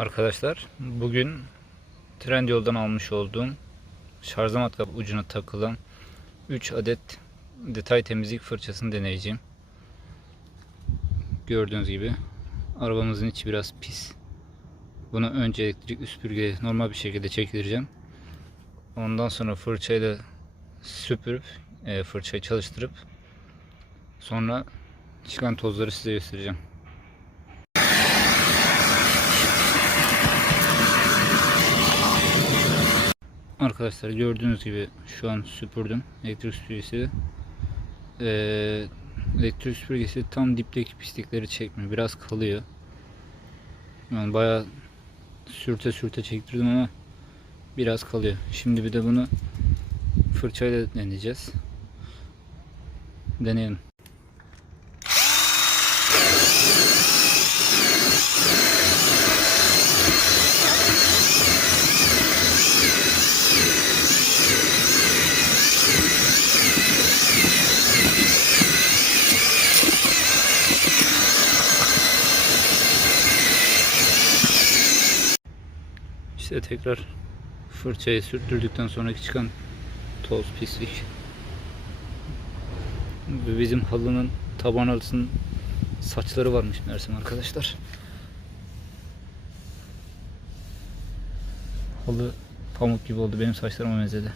Arkadaşlar bugün Trendyol'dan almış olduğum şarj matkap ucuna takılan 3 adet detay temizlik fırçasını deneyeceğim. Gördüğünüz gibi arabamızın içi biraz pis. Bunu önce elektrik süpürgeye normal bir şekilde çektireceğim. Ondan sonra fırçayla süpürüp e, fırçayı çalıştırıp sonra çıkan tozları size göstereceğim. Arkadaşlar gördüğünüz gibi şu an süpürdüm elektrik süpürgesi. Ee, elektrik süpürgesi tam dipteki pislikleri çekmiyor. Biraz kalıyor. Yani bayağı sürte sürte çektirdim ama biraz kalıyor. Şimdi bir de bunu fırçayla deneyeceğiz. Deneyelim. İşte tekrar fırçayı sürttürdükten sonraki çıkan toz pislik. Bizim halının taban halısının saçları varmış meğersem arkadaşlar. Halı pamuk gibi oldu benim saçlarıma benzedi.